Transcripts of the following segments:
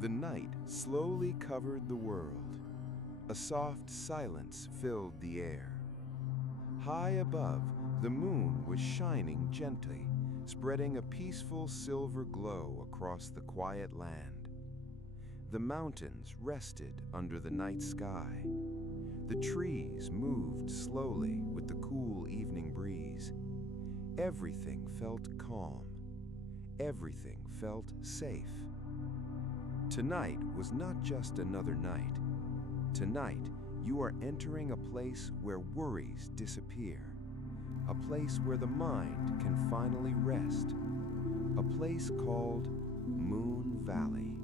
The night slowly covered the world. A soft silence filled the air. High above, the moon was shining gently, spreading a peaceful silver glow across the quiet land. The mountains rested under the night sky. The trees moved slowly with the cool evening breeze. Everything felt calm. Everything felt safe. Tonight was not just another night. Tonight, you are entering a place where worries disappear. A place where the mind can finally rest. A place called Moon Valley.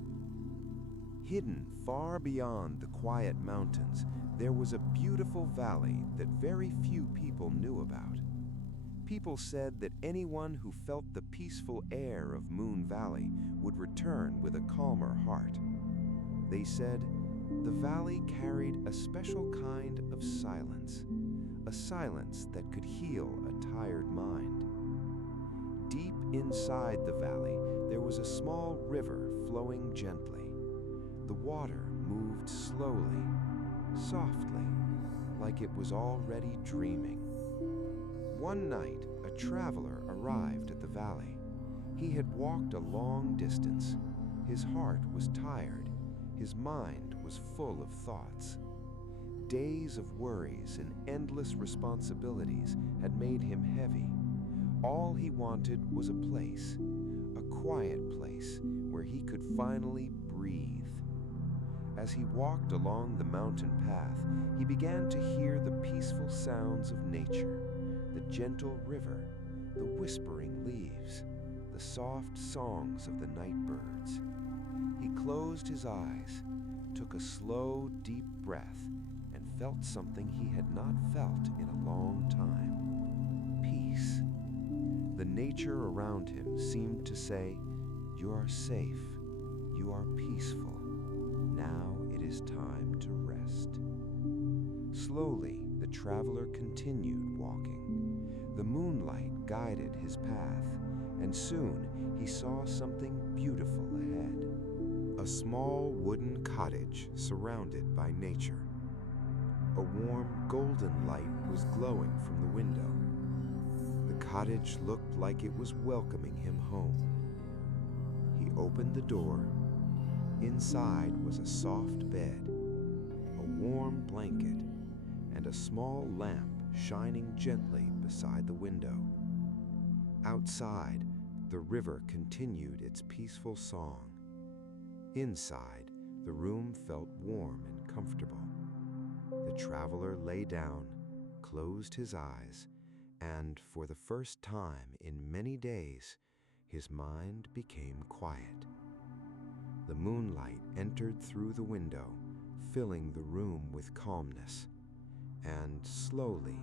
Hidden far beyond the quiet mountains, there was a beautiful valley that very few people knew about. People said that anyone who felt the peaceful air of Moon Valley would return with a calmer heart. They said the valley carried a special kind of silence, a silence that could heal a tired mind. Deep inside the valley, there was a small river flowing gently. The water moved slowly, softly, like it was already dreaming. One night, a traveler arrived at the valley. He had walked a long distance. His heart was tired. His mind was full of thoughts. Days of worries and endless responsibilities had made him heavy. All he wanted was a place, a quiet place where he could finally breathe. As he walked along the mountain path, he began to hear the peaceful sounds of nature. The gentle river, the whispering leaves, the soft songs of the night birds. He closed his eyes, took a slow, deep breath, and felt something he had not felt in a long time. Peace. The nature around him seemed to say, "You are safe, you are peaceful. Now it is time to rest." Slowly, the traveler continued walking. The moonlight guided his path, and soon he saw something beautiful ahead. A small wooden cottage surrounded by nature. A warm golden light was glowing from the window. The cottage looked like it was welcoming him home. He opened the door. Inside was a soft bed, a warm blanket, and a small lamp shining gently beside the window. Outside, the river continued its peaceful song. Inside, the room felt warm and comfortable. The traveler lay down, closed his eyes, and for the first time in many days, his mind became quiet. The moonlight entered through the window, filling the room with calmness. And slowly,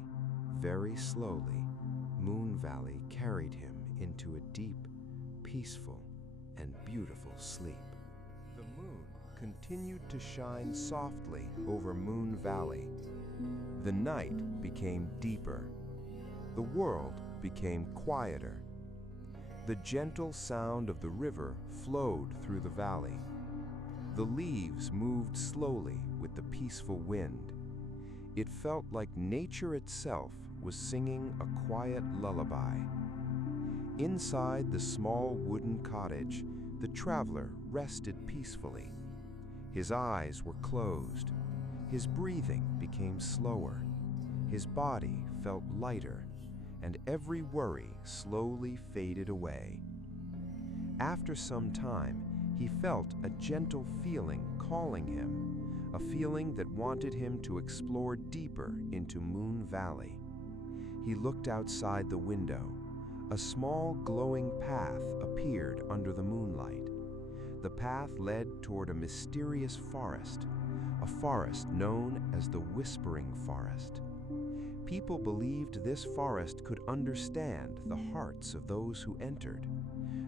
very slowly, Moon Valley carried him into a deep, peaceful, and beautiful sleep. The moon continued to shine softly over Moon Valley. The night became deeper. The world became quieter. The gentle sound of the river flowed through the valley. The leaves moved slowly with the peaceful wind. It felt like nature itself was singing a quiet lullaby. Inside the small wooden cottage, the traveler rested peacefully. His eyes were closed. His breathing became slower. His body felt lighter, and every worry slowly faded away. After some time, he felt a gentle feeling calling him, a feeling that wanted him to explore deeper into Moon Valley. He looked outside the window. A small glowing path appeared under the moonlight. The path led toward a mysterious forest, a forest known as the Whispering Forest. People believed this forest could understand the hearts of those who entered.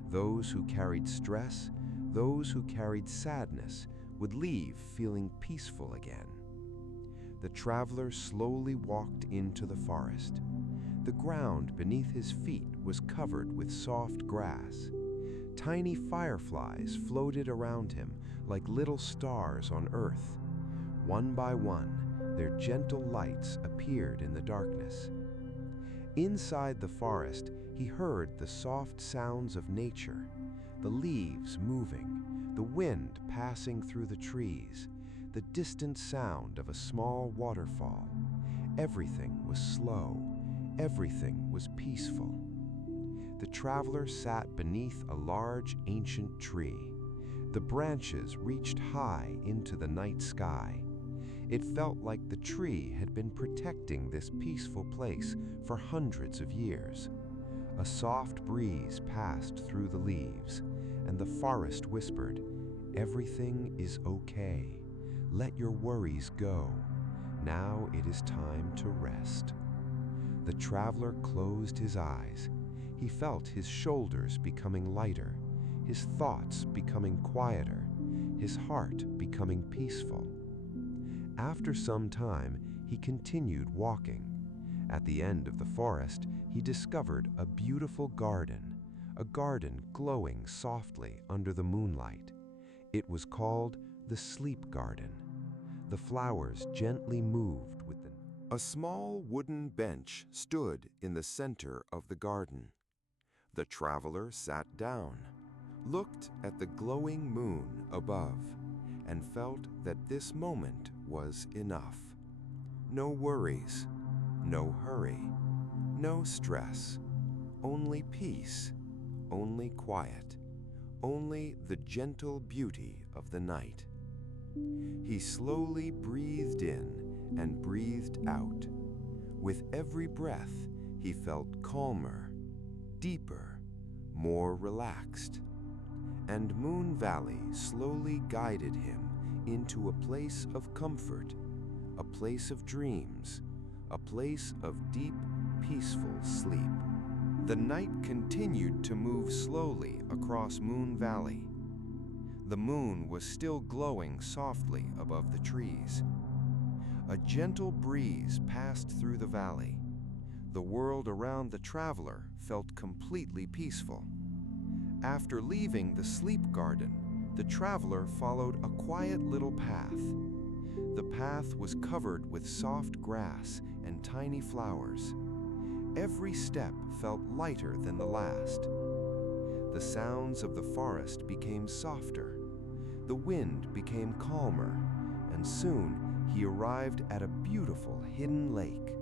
Those who carried stress, those who carried sadness, would leave feeling peaceful again. The traveler slowly walked into the forest. The ground beneath his feet was covered with soft grass. Tiny fireflies floated around him like little stars on Earth. One by one, their gentle lights appeared in the darkness. Inside the forest, he heard the soft sounds of nature, the leaves moving, the wind passing through the trees, the distant sound of a small waterfall. Everything was slow, everything was peaceful. The traveler sat beneath a large ancient tree. The branches reached high into the night sky. It felt like the tree had been protecting this peaceful place for hundreds of years. A soft breeze passed through the leaves, and the forest whispered, "Everything is okay. Let your worries go. Now it is time to rest." The traveler closed his eyes. He felt his shoulders becoming lighter, his thoughts becoming quieter, his heart becoming peaceful. After some time, he continued walking. At the end of the forest, he discovered a beautiful garden, a garden glowing softly under the moonlight. It was called the Sleep Garden. The flowers gently moved with the... A small wooden bench stood in the center of the garden. The traveler sat down, looked at the glowing moon above, and felt that this moment was enough. No worries, no hurry, no stress, only peace, only quiet, only the gentle beauty of the night. He slowly breathed in and breathed out. With every breath, he felt calmer, deeper, more relaxed. And Moon Valley slowly guided him into a place of comfort, a place of dreams, a place of deep, peaceful sleep. The night continued to move slowly across Moon Valley. The moon was still glowing softly above the trees. A gentle breeze passed through the valley. The world around the traveler felt completely peaceful. After leaving the sleep garden, the traveler followed a quiet little path. The path was covered with soft grass and tiny flowers. Every step felt lighter than the last. The sounds of the forest became softer. The wind became calmer, and soon he arrived at a beautiful hidden lake.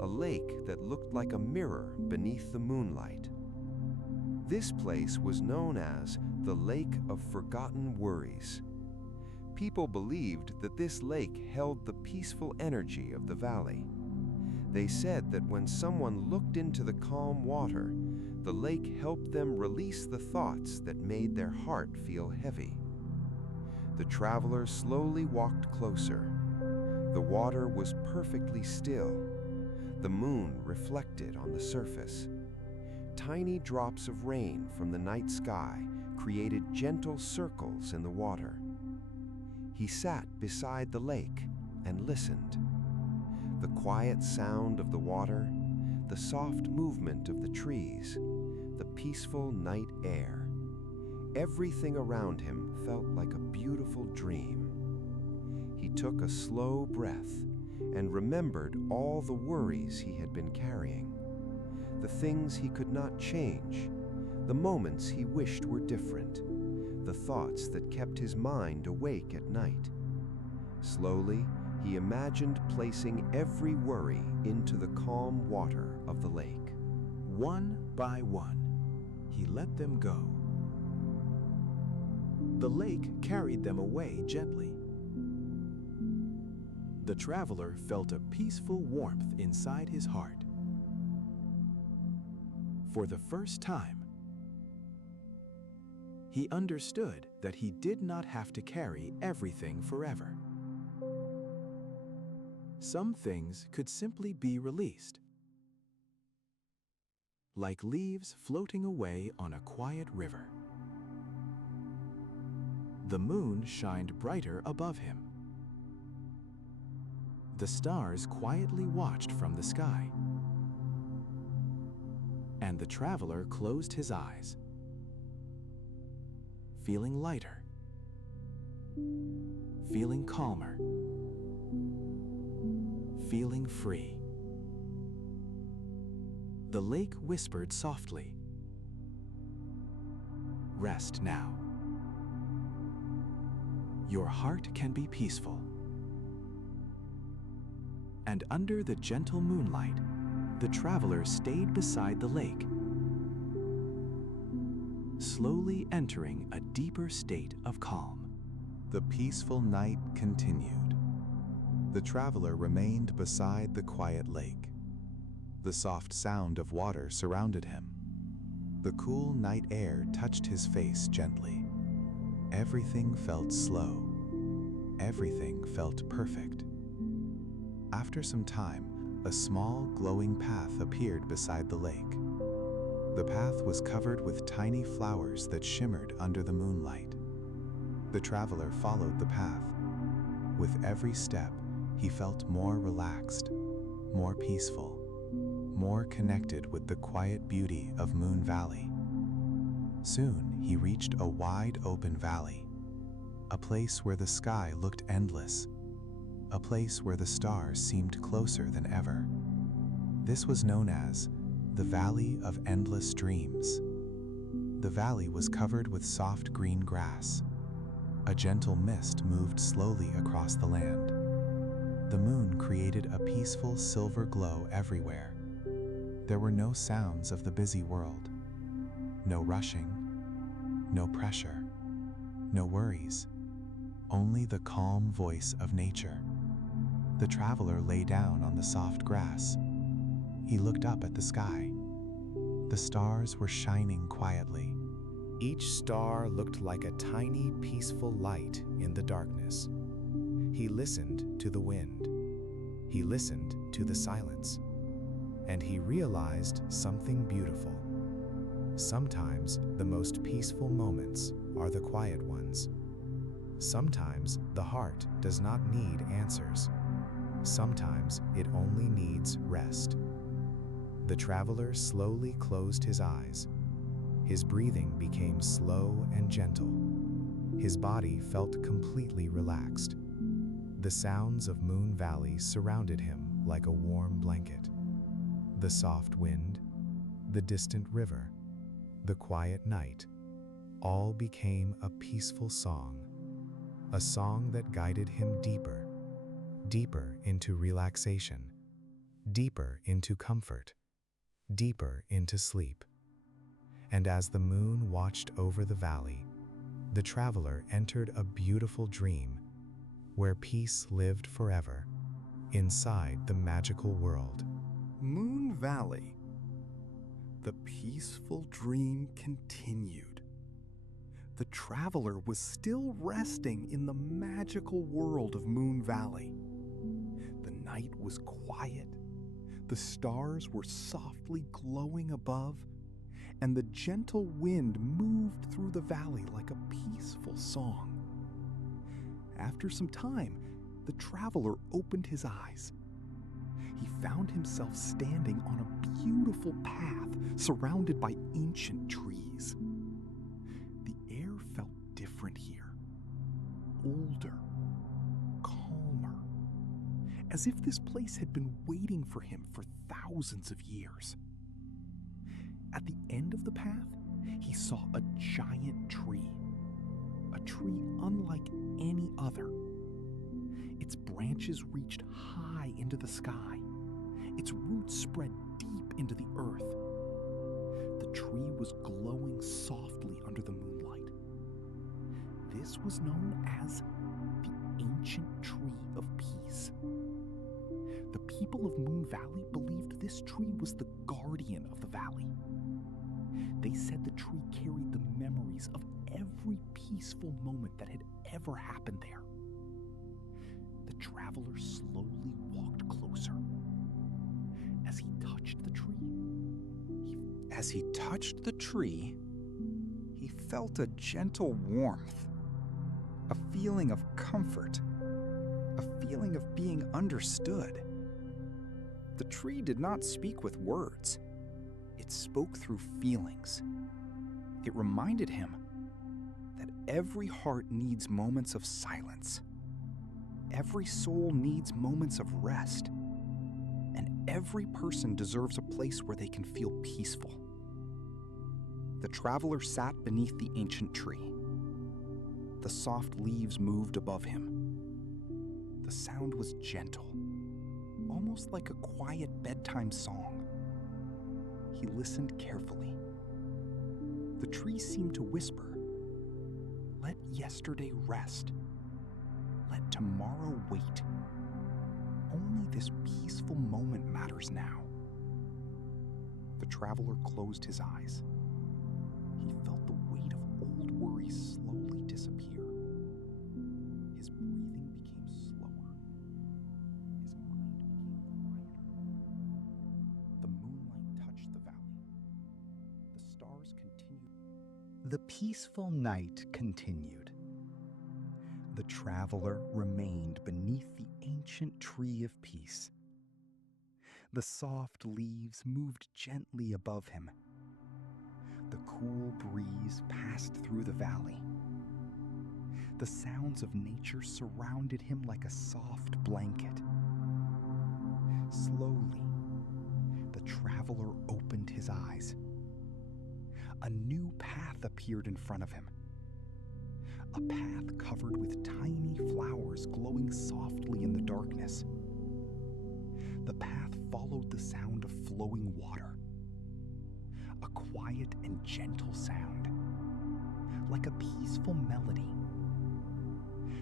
A lake that looked like a mirror beneath the moonlight. This place was known as the Lake of Forgotten Worries. People believed that this lake held the peaceful energy of the valley. They said that when someone looked into the calm water, the lake helped them release the thoughts that made their heart feel heavy. The traveler slowly walked closer. The water was perfectly still. The moon reflected on the surface. Tiny drops of rain from the night sky created gentle circles in the water. He sat beside the lake and listened. The quiet sound of the water, the soft movement of the trees, the peaceful night air. Everything around him felt like a beautiful dream. He took a slow breath and remembered all the worries he had been carrying. The things he could not change, the moments he wished were different, the thoughts that kept his mind awake at night. Slowly, he imagined placing every worry into the calm water of the lake. One by one, he let them go. The lake carried them away gently. The traveler felt a peaceful warmth inside his heart. For the first time, he understood that he did not have to carry everything forever. Some things could simply be released, like leaves floating away on a quiet river. The moon shined brighter above him. The stars quietly watched from the sky. And the traveler closed his eyes. feeling lighter, feeling calmer, feeling free. The lake whispered softly, "Rest now. Your heart can be peaceful." And under the gentle moonlight, the traveler stayed beside the lake, slowly entering a deeper state of calm. The peaceful night continued. The traveler remained beside the quiet lake. The soft sound of water surrounded him. The cool night air touched his face gently. Everything felt slow. Everything felt perfect. After some time, a small glowing path appeared beside the lake. The path was covered with tiny flowers that shimmered under the moonlight. The traveler followed the path. With every step, he felt more relaxed, more peaceful, more connected with the quiet beauty of Moon Valley. Soon, he reached a wide open valley, a place where the sky looked endless, a place where the stars seemed closer than ever. This was known as the Valley of Endless Dreams. The valley was covered with soft green grass. A gentle mist moved slowly across the land. The moon created a peaceful silver glow everywhere. There were no sounds of the busy world. No rushing, no pressure, no worries. Only the calm voice of nature. The traveler lay down on the soft grass. He looked up at the sky. The stars were shining quietly. Each star looked like a tiny, peaceful light in the darkness. He listened to the wind. He listened to the silence. And he realized something beautiful. Sometimes the most peaceful moments are the quiet ones. Sometimes the heart does not need answers. Sometimes it only needs rest. The traveler slowly closed his eyes. His breathing became slow and gentle. His body felt completely relaxed. The sounds of Moon Valley surrounded him like a warm blanket. The soft wind, the distant river, the quiet night, all became a peaceful song. A song that guided him deeper, deeper into relaxation, deeper into comfort, deeper into sleep. And as the moon watched over the valley, the traveler entered a beautiful dream where peace lived forever inside the magical world. Moon Valley. The peaceful dream continued. The traveler was still resting in the magical world of Moon Valley. The night was quiet. The stars were softly glowing above, and the gentle wind moved through the valley like a peaceful song. After some time, the traveler opened his eyes. He found himself standing on a beautiful path surrounded by ancient trees. The air felt different here, older, calmer, as if this place had been waiting for him for thousands of years. At the end of the path, he saw a giant tree, a tree unlike any other. Its branches reached high into the sky. Its roots spread deep into the earth. The tree was glowing softly under the moonlight. This was known as the ancient tree of peace. The people of Moon Valley believed this tree was the guardian of the valley. They said the tree carried the memories of every peaceful moment that had ever happened there. The traveler slowly walked closer. As he touched the tree, he felt a gentle warmth, a feeling of comfort, a feeling of being understood. The tree did not speak with words. It spoke through feelings. It reminded him that every heart needs moments of silence. Every soul needs moments of rest. And every person deserves a place where they can feel peaceful. The traveler sat beneath the ancient tree. The soft leaves moved above him. The sound was gentle, almost like a quiet bedtime song. He listened carefully. The tree seemed to whisper, "Let yesterday rest. Let tomorrow wait. Only this peaceful moment matters now." The traveler closed his eyes. He felt the weight of old worries slowly disappear. His breathing became slower. His mind became quieter. The moonlight touched the valley. The stars continued. The peaceful night continued. The traveler remained beneath the ancient tree of peace. The soft leaves moved gently above him. The cool breeze passed through the valley. The sounds of nature surrounded him like a soft blanket. Slowly, the traveler opened his eyes. A new path appeared in front of him. A path covered with tiny flowers glowing softly in the darkness. The path followed the sound of flowing water. A quiet and gentle sound, like a peaceful melody.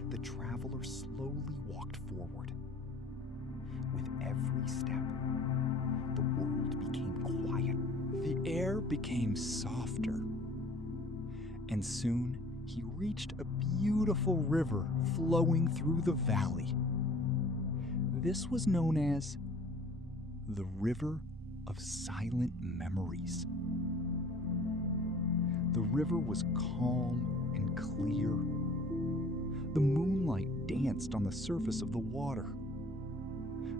The traveler slowly walked forward. With every step, the world became quiet. The air became softer, and soon he reached a beautiful river flowing through the valley. This was known as the River of Silent Memories. The river was calm and clear. The moonlight danced on the surface of the water.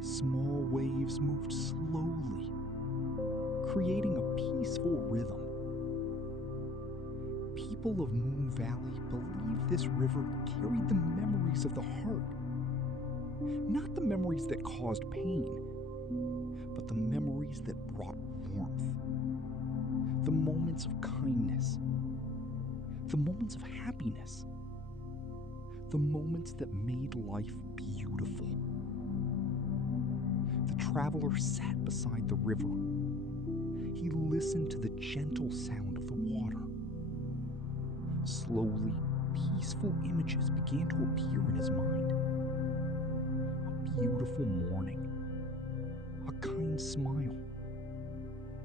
Small waves moved slowly, creating a peaceful rhythm. People of Moon Valley believed this river carried the memories of the heart. Not the memories that caused pain, but the memories that brought warmth. The moments of kindness. The moments of happiness. The moments that made life beautiful. The traveler sat beside the river. He listened to the gentle sound of the water. Slowly, peaceful images began to appear in his mind. A beautiful morning, a kind smile,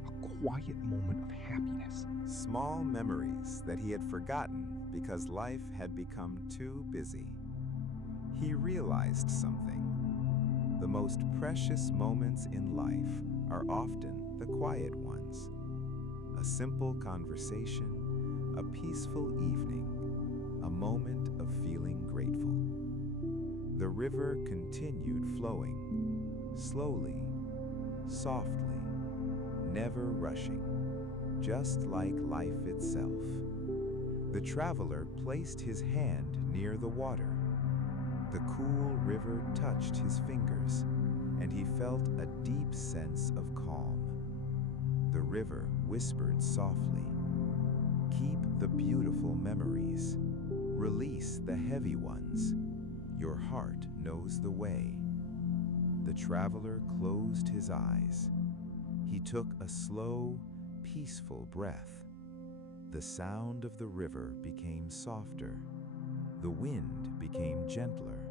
a quiet moment of happiness. Small memories that he had forgotten because life had become too busy. He realized something. The most precious moments in life are often the quiet ones. A simple conversation, a peaceful evening, a moment of feeling grateful. The river continued flowing, slowly, softly, never rushing, just like life itself. The traveler placed his hand near the water. The cool river touched his fingers, and he felt a deep sense of calm. The river whispered softly, "Keep the beautiful memories. Release the heavy ones. Your heart knows the way." The traveler closed his eyes. He took a slow, peaceful breath. The sound of the river became softer. The wind became gentler.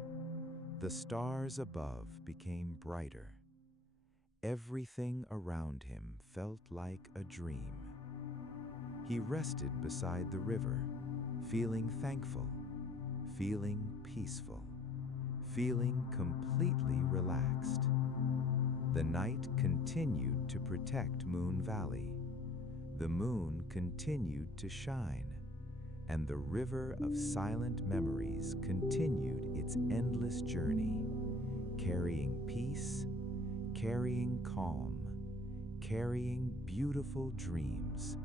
The stars above became brighter. Everything around him felt like a dream. He rested beside the river, feeling thankful, feeling peaceful, feeling completely relaxed. The night continued to protect Moon Valley. The moon continued to shine, and the river of silent memories continued its endless journey, carrying peace, carrying calm, carrying beautiful dreams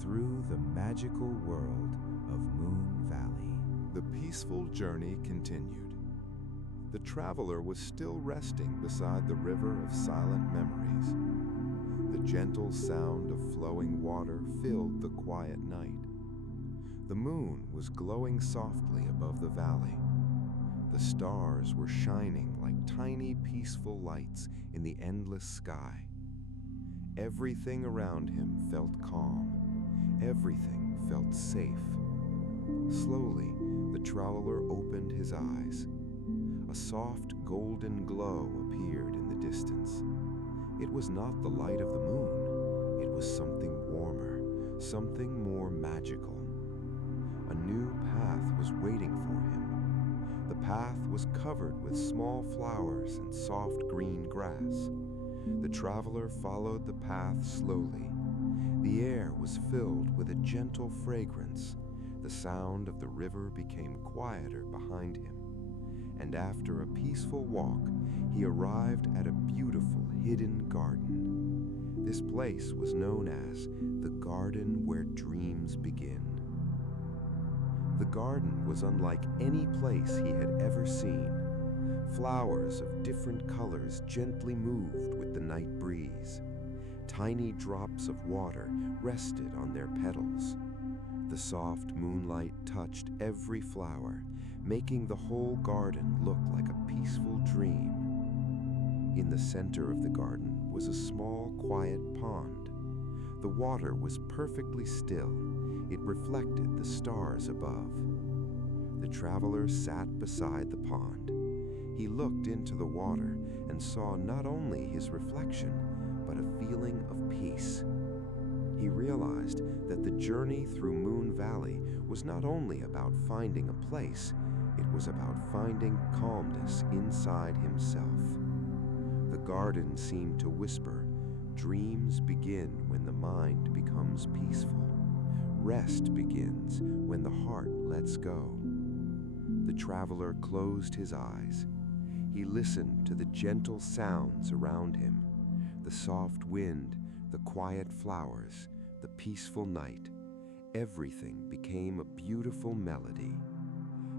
through the magical world of Moon Valley. The peaceful journey continued. The traveler was still resting beside the river of silent memories. The gentle sound of flowing water filled the quiet night. The moon was glowing softly above the valley. The stars were shining like tiny peaceful lights in the endless sky. Everything around him felt calm. Everything felt safe. Slowly, the traveler opened his eyes. A soft golden glow appeared in the distance. It was not the light of the moon. It was something warmer, something more magical. A new path was waiting for him. The path was covered with small flowers and soft green grass. The traveler followed the path slowly. The air was filled with a gentle fragrance. The sound of the river became quieter behind him. And after a peaceful walk, he arrived at a beautiful hidden garden. This place was known as the garden where dreams begin. The garden was unlike any place he had ever seen. Flowers of different colors gently moved with the night breeze. Tiny drops of water rested on their petals. The soft moonlight touched every flower, making the whole garden look like a peaceful dream. In the center of the garden was a small, quiet pond. The water was perfectly still. It reflected the stars above. The traveler sat beside the pond. He looked into the water and saw not only his reflection, but a feeling of peace. He realized that the journey through Moon Valley was not only about finding a place, it was about finding calmness inside himself. The garden seemed to whisper, "Dreams begin when the mind becomes peaceful. Rest begins when the heart lets go." The traveler closed his eyes. He listened to the gentle sounds around him, the soft wind, the quiet flowers, the peaceful night. Everything became a beautiful melody.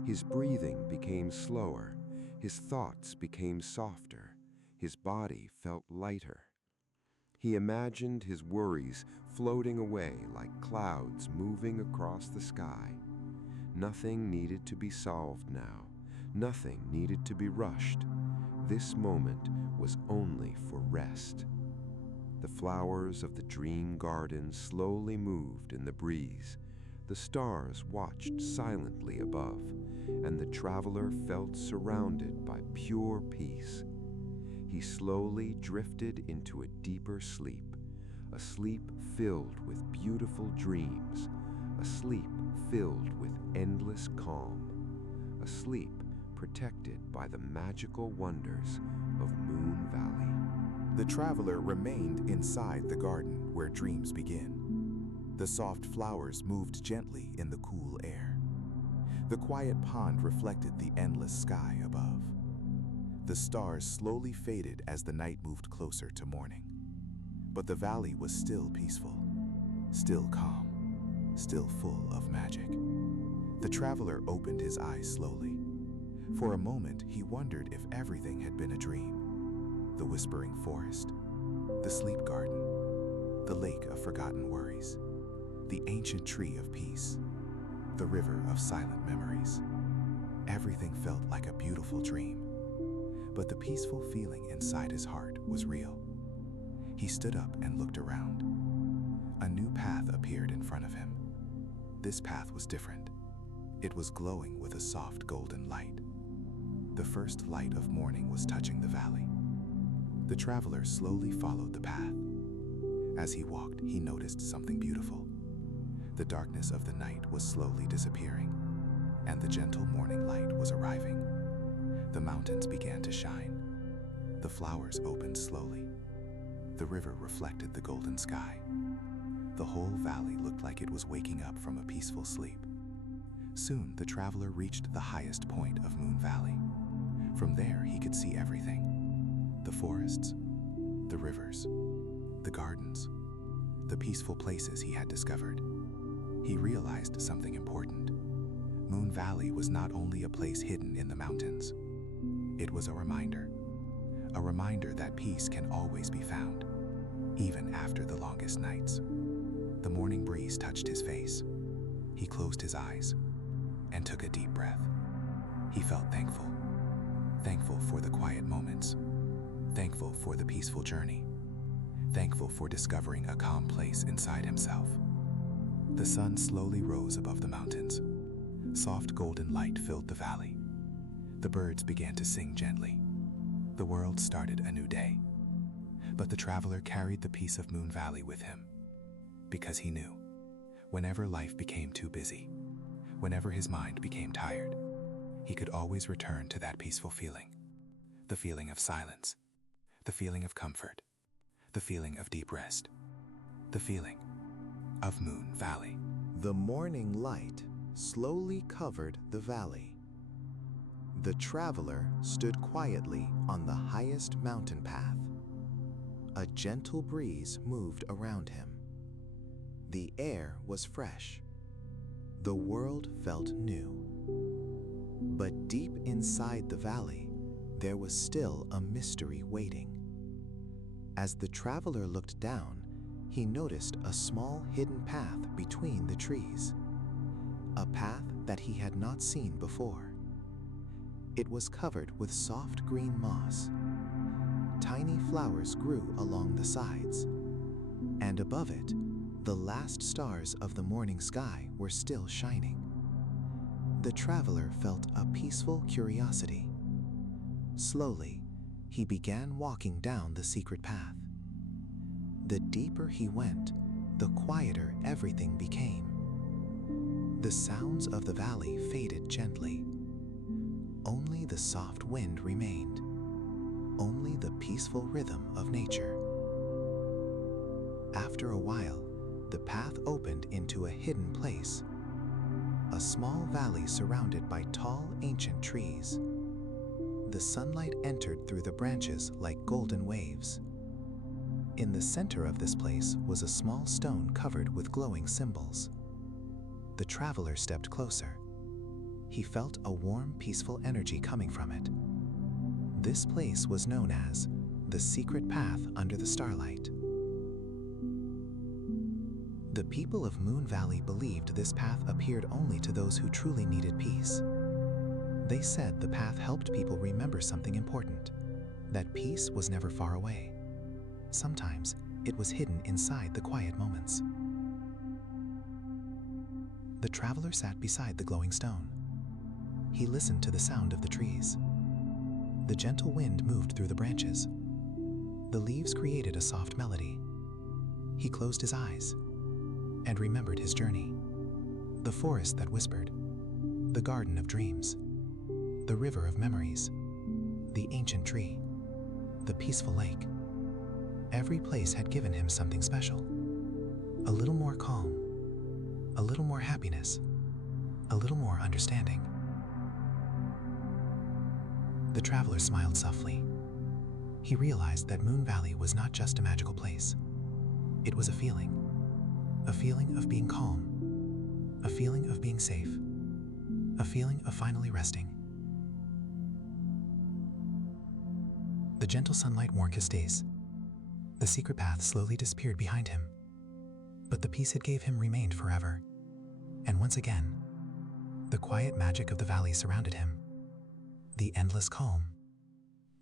His breathing became slower. His thoughts became softer. His body felt lighter. He imagined his worries floating away like clouds moving across the sky. Nothing needed to be solved now. Nothing needed to be rushed. This moment was only for rest. The flowers of the dream garden slowly moved in the breeze. The stars watched silently above, and the traveler felt surrounded by pure peace. He slowly drifted into a deeper sleep, a sleep filled with beautiful dreams, a sleep filled with endless calm, a sleep protected by the magical wonders of Moon Valley. The traveler remained inside the garden where dreams begin. The soft flowers moved gently in the cool air. The quiet pond reflected the endless sky above. The stars slowly faded as the night moved closer to morning. But the valley was still peaceful, still calm, still full of magic. The traveler opened his eyes slowly. For a moment, he wondered if everything had been a dream. The whispering forest, the sleep garden, the lake of forgotten worries, the ancient tree of peace, the river of silent memories. Everything felt like a beautiful dream. But the peaceful feeling inside his heart was real. He stood up and looked around. A new path appeared in front of him. This path was different. It was glowing with a soft golden light. The first light of morning was touching the valley. The traveler slowly followed the path. As he walked, he noticed something beautiful. The darkness of the night was slowly disappearing, and the gentle morning light was arriving. The mountains began to shine. The flowers opened slowly. The river reflected the golden sky. The whole valley looked like it was waking up from a peaceful sleep. Soon, the traveler reached the highest point of Moon Valley. From there, he could see everything. The forests, the rivers, the gardens. the peaceful places he had discovered, he realized something important. Moon Valley was not only a place hidden in the mountains. It was a reminder that peace can always be found, even after the longest nights. The morning breeze touched his face. He closed his eyes and took a deep breath. He felt thankful for the quiet moments, thankful for the peaceful journey, thankful for discovering a calm place inside himself. The sun slowly rose above the mountains. Soft golden light filled the valley. The birds began to sing gently. The world started a new day. But the traveler carried the peace of Moon Valley with him, because he knew, whenever life became too busy, whenever his mind became tired, he could always return to that peaceful feeling. The feeling of silence, the feeling of comfort, the feeling of deep rest, the feeling of Moon Valley. The morning light slowly covered the valley. The traveler stood quietly on the highest mountain path. A gentle breeze moved around him. The air was fresh. The world felt new. But deep inside the valley, there was still a mystery waiting. As the traveler looked down, he noticed a small hidden path between the trees, a path that he had not seen before. It was covered with soft green moss. Tiny flowers grew along the sides, and above it, the last stars of the morning sky were still shining. The traveler felt a peaceful curiosity. Slowly, he began walking down the secret path. The deeper he went, the quieter everything became. The sounds of the valley faded gently. Only the soft wind remained. Only the peaceful rhythm of nature. After a while, the path opened into a hidden place. A small valley surrounded by tall, ancient trees. The sunlight entered through the branches like golden waves. In the center of this place was a small stone covered with glowing symbols. The traveler stepped closer. He felt a warm, peaceful energy coming from it. This place was known as the secret path under the starlight. The people of Moon Valley believed this path appeared only to those who truly needed peace. They said the path helped people remember something important, that peace was never far away. Sometimes it was hidden inside the quiet moments. The traveler sat beside the glowing stone. He listened to the sound of the trees. The gentle wind moved through the branches. The leaves created a soft melody. He closed his eyes and remembered his journey. The forest that whispered, the garden of dreams, the river of memories, the ancient tree, the peaceful lake. Every place had given him something special. A little more calm, a little more happiness, a little more understanding. The traveler smiled softly. He realized that Moon Valley was not just a magical place. It was a feeling of being calm, a feeling of being safe, a feeling of finally resting. The gentle sunlight warmed his face. The secret path slowly disappeared behind him, but the peace it gave him remained forever. And once again, the quiet magic of the valley surrounded him. The endless calm,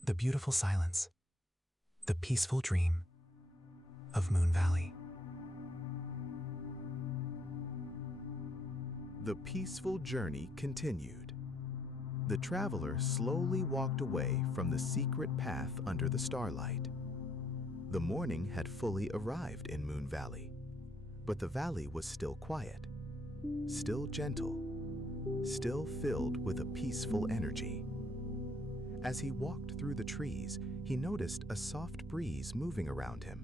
the beautiful silence, the peaceful dream of Moon Valley. The peaceful journey continued. The traveler slowly walked away from the secret path under the starlight. The morning had fully arrived in Moon Valley, but the valley was still quiet, still gentle, still filled with a peaceful energy. As he walked through the trees, he noticed a soft breeze moving around him.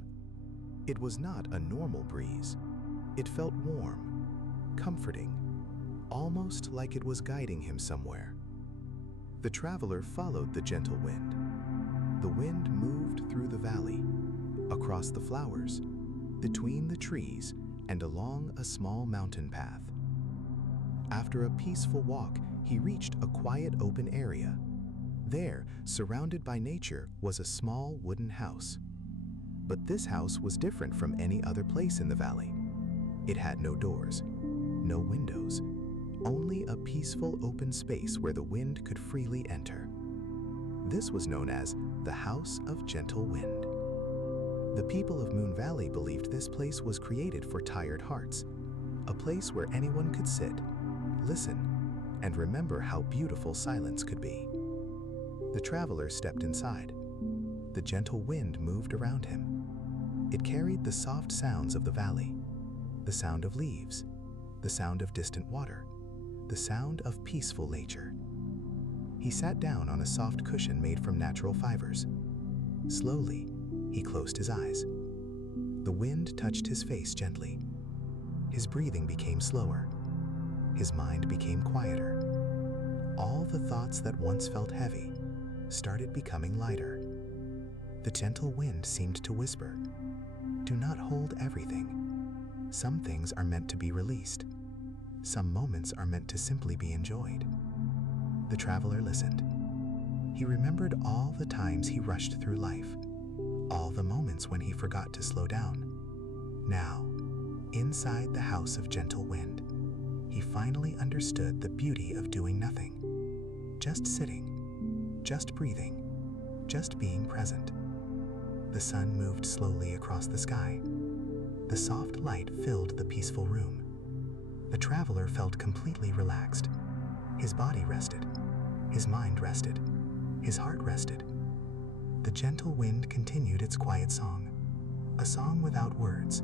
It was not a normal breeze. It felt warm, comforting, almost like it was guiding him somewhere. The traveler followed the gentle wind. The wind moved through the valley, across the flowers, between the trees and along a small mountain path. After a peaceful walk, he reached a quiet open area. There, surrounded by nature, was a small wooden house. But this house was different from any other place in the valley. It had no doors, no windows, only a peaceful open space where the wind could freely enter. This was known as the House of Gentle Wind. The people of Moon Valley believed this place was created for tired hearts, a place where anyone could sit, listen, and remember how beautiful silence could be. The traveler stepped inside. The gentle wind moved around him. It carried the soft sounds of the valley, the sound of leaves, the sound of distant water, the sound of peaceful nature. He sat down on a soft cushion made from natural fibers. Slowly, he closed his eyes. The wind touched his face gently. His breathing became slower. His mind became quieter. All the thoughts that once felt heavy started becoming lighter. The gentle wind seemed to whisper, "Do not hold everything. Some things are meant to be released. Some moments are meant to simply be enjoyed." The traveler listened. He remembered all the times he rushed through life, all the moments when he forgot to slow down. Now, inside the House of Gentle Wind, he finally understood the beauty of doing nothing. Just sitting, just breathing, just being present. The sun moved slowly across the sky. The soft light filled the peaceful room. The traveler felt completely relaxed. His body rested. His mind rested. His heart rested. The gentle wind continued its quiet song, a song without words,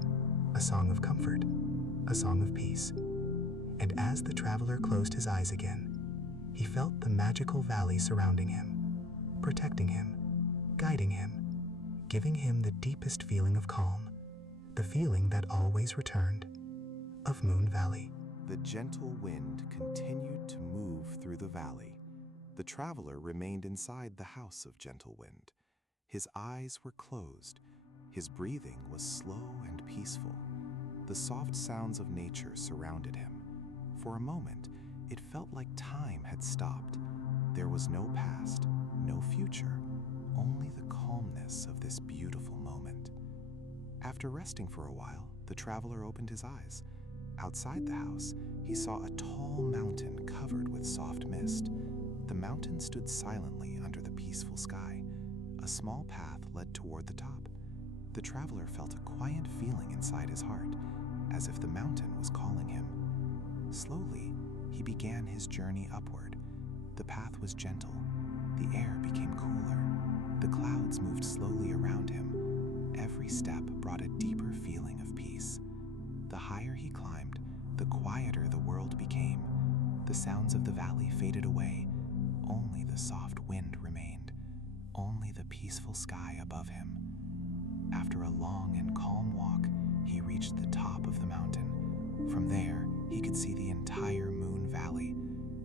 a song of comfort, a song of peace. And as the traveler closed his eyes again, he felt the magical valley surrounding him, protecting him, guiding him, giving him the deepest feeling of calm, the feeling that always returned, of Moon Valley. The gentle wind continued to move through the valley. The traveler remained inside the House of Gentle Wind. His eyes were closed. His breathing was slow and peaceful. The soft sounds of nature surrounded him. For a moment, it felt like time had stopped. There was no past, no future, only the calmness of this beautiful moment. After resting for a while, the traveler opened his eyes. Outside the house, he saw a tall mountain covered with soft mist. The mountain stood silently under the peaceful sky. A small path led toward the top. The traveler felt a quiet feeling inside his heart, as if the mountain was calling him. Slowly, he began his journey upward. The path was gentle. The air became cooler. The clouds moved slowly around him. Every step brought a deeper feeling of peace. The higher he climbed, the quieter the world became. The sounds of the valley faded away. Only the soft wind remained. Only the peaceful sky above him. After a long and calm walk, he reached the top of the mountain. From there, he could see the entire Moon Valley,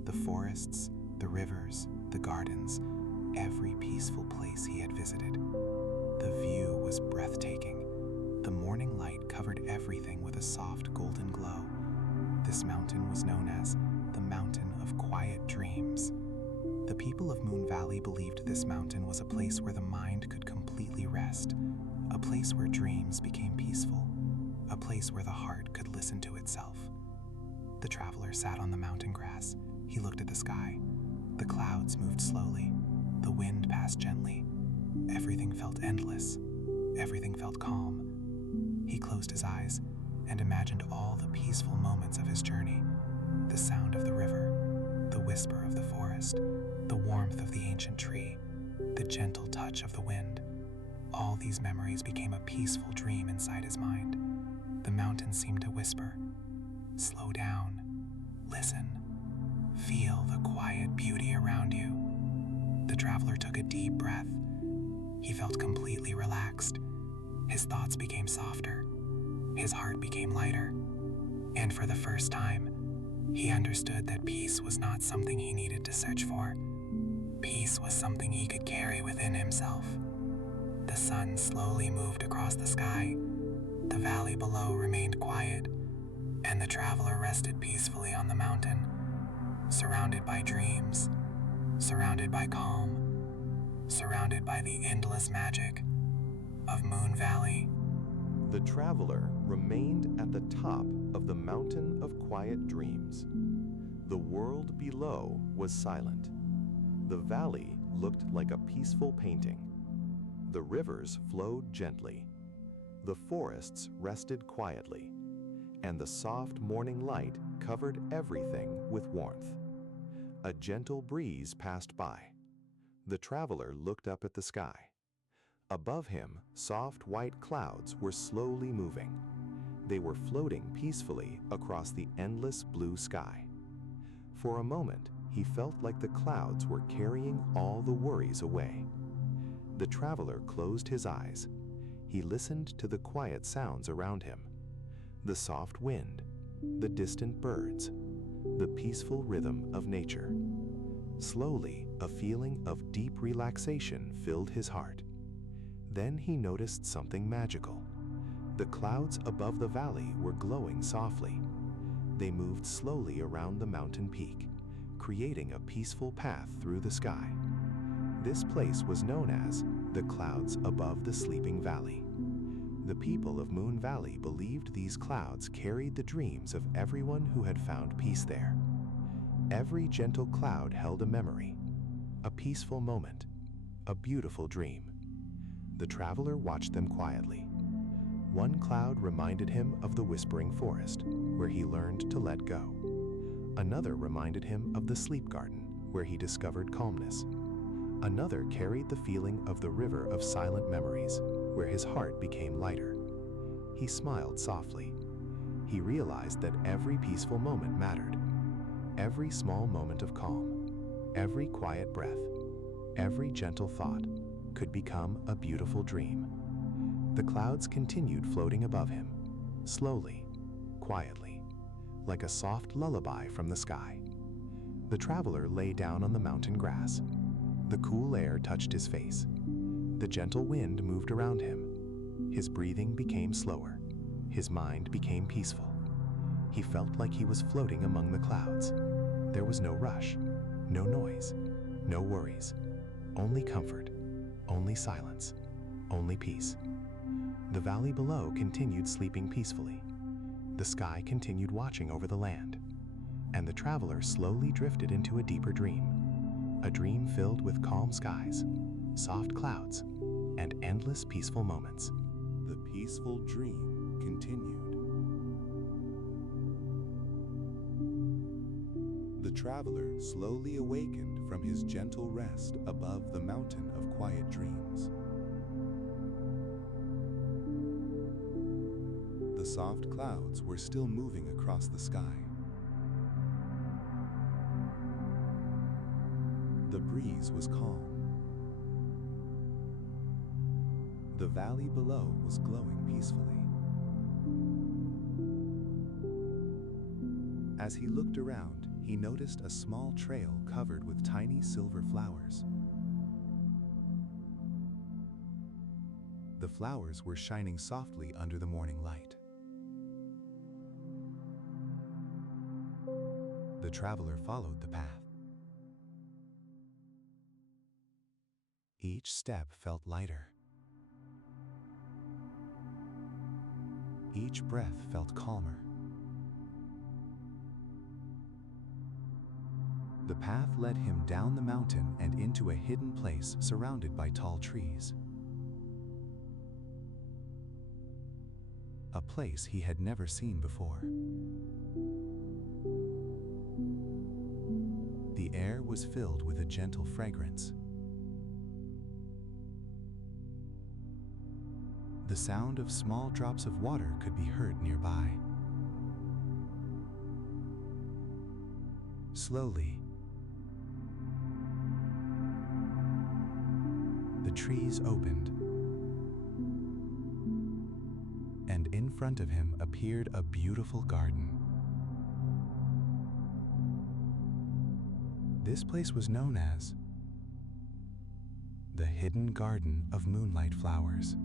the forests, the rivers, the gardens, every peaceful place he had visited. The view was breathtaking. The morning light covered everything with a soft golden glow. This mountain was known as the Mountain of Quiet Dreams. The people of Moon Valley believed this mountain was a place where the mind could completely rest, a place where dreams became peaceful, a place where the heart could listen to itself. The traveler sat on the mountain grass. He looked at the sky. The clouds moved slowly. The wind passed gently. Everything felt endless. Everything felt calm. He closed his eyes and imagined all the peaceful moments of his journey. The sound of the river, the whisper of the forest, the warmth of the ancient tree, the gentle touch of the wind. All these memories became a peaceful dream inside his mind. The mountain seemed to whisper, "Slow down, listen, feel the quiet beauty around you." The traveler took a deep breath. He felt completely relaxed. His thoughts became softer. His heart became lighter. And for the first time, he understood that peace was not something he needed to search for. Peace was something he could carry within himself. The sun slowly moved across the sky. The valley below remained quiet, and the traveler rested peacefully on the mountain, surrounded by dreams, surrounded by calm, surrounded by the endless magic of Moon Valley. The traveler remained at the top of the mountain of quiet dreams. The world below was silent. The valley looked like a peaceful painting. The rivers flowed gently. The forests rested quietly, and the soft morning light covered everything with warmth. A gentle breeze passed by. The traveler looked up at the sky. Above him, soft white clouds were slowly moving. They were floating peacefully across the endless blue sky. For a moment, he felt like the clouds were carrying all the worries away. The traveler closed his eyes. He listened to the quiet sounds around him. The soft wind, the distant birds, the peaceful rhythm of nature. Slowly, a feeling of deep relaxation filled his heart. Then he noticed something magical. The clouds above the valley were glowing softly. They moved slowly around the mountain peak, creating a peaceful path through the sky. This place was known as the clouds above the sleeping valley. The people of Moon Valley believed these clouds carried the dreams of everyone who had found peace there. Every gentle cloud held a memory, a peaceful moment, a beautiful dream. The traveler watched them quietly. One cloud reminded him of the whispering forest, where he learned to let go. Another reminded him of the sleep garden, where he discovered calmness. Another carried the feeling of the river of silent memories, where his heart became lighter. He smiled softly. He realized that every peaceful moment mattered. Every small moment of calm, every quiet breath, every gentle thought could become a beautiful dream. The clouds continued floating above him, slowly, quietly, like a soft lullaby from the sky. The traveler lay down on the mountain grass. The cool air touched his face. The gentle wind moved around him. His breathing became slower. His mind became peaceful. He felt like he was floating among the clouds. There was no rush, no noise, no worries, only comfort, only silence, only peace. The valley below continued sleeping peacefully. The sky continued watching over the land, and the traveler slowly drifted into a deeper dream. A dream filled with calm skies, soft clouds, and endless peaceful moments. The peaceful dream continued. The traveler slowly awakened from his gentle rest above the mountain of quiet dreams. The soft clouds were still moving across the sky. The breeze was calm. The valley below was glowing peacefully. As he looked around, he noticed a small trail covered with tiny silver flowers. The flowers were shining softly under the morning light. The traveler followed the path. Each step felt lighter. Each breath felt calmer. The path led him down the mountain and into a hidden place surrounded by tall trees. A place he had never seen before. The air was filled with a gentle fragrance. The sound of small drops of water could be heard nearby. Slowly, the trees opened, and in front of him appeared a beautiful garden. This place was known as the Hidden Garden of Moonlight Flowers.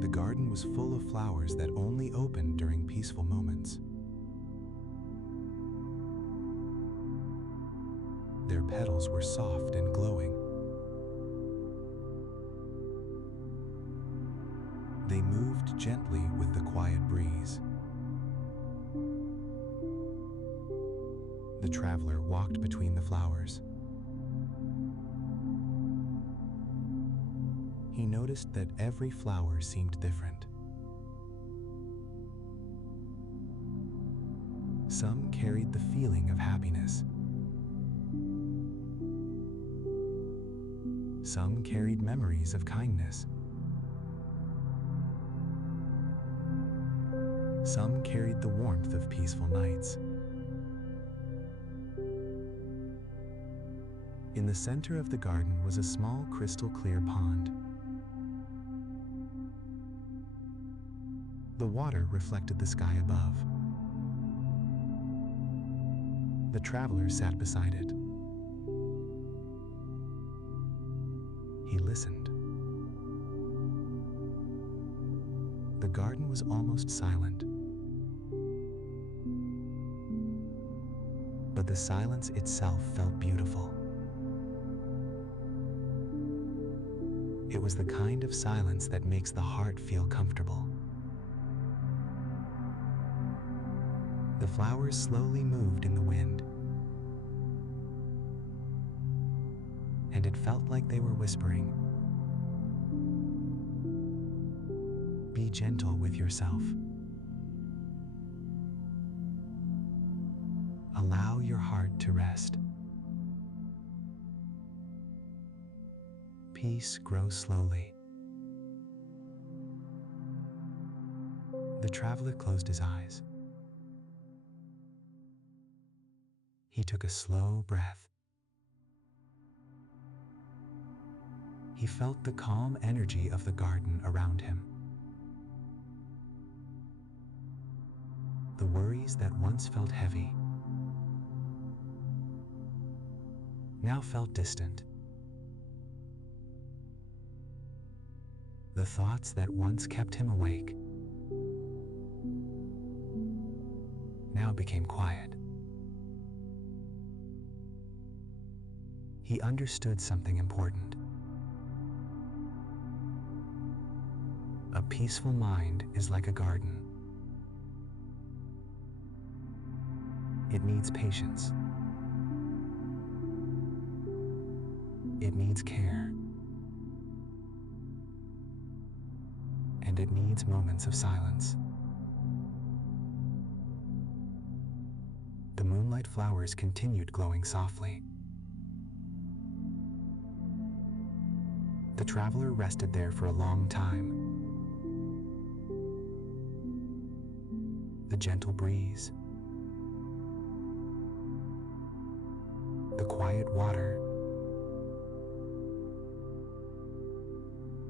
The garden was full of flowers that only opened during peaceful moments. Their petals were soft and glowing. They moved gently with the quiet breeze. The traveler walked between the flowers. He noticed that every flower seemed different. Some carried the feeling of happiness. Some carried memories of kindness. Some carried the warmth of peaceful nights. In the center of the garden was a small crystal-clear pond. The water reflected the sky above. The traveler sat beside it. He listened. The garden was almost silent. But the silence itself felt beautiful. It was the kind of silence that makes the heart feel comfortable. The flowers slowly moved in the wind, and it felt like they were whispering, "Be gentle with yourself. Allow your heart to rest. Peace grows slowly." The traveler closed his eyes. He took a slow breath. He felt the calm energy of the garden around him. The worries that once felt heavy now felt distant. The thoughts that once kept him awake now became quiet. He understood something important. A peaceful mind is like a garden. It needs patience. It needs care. And it needs moments of silence. The moonlight flowers continued glowing softly. The traveler rested there for a long time. The gentle breeze, the quiet water,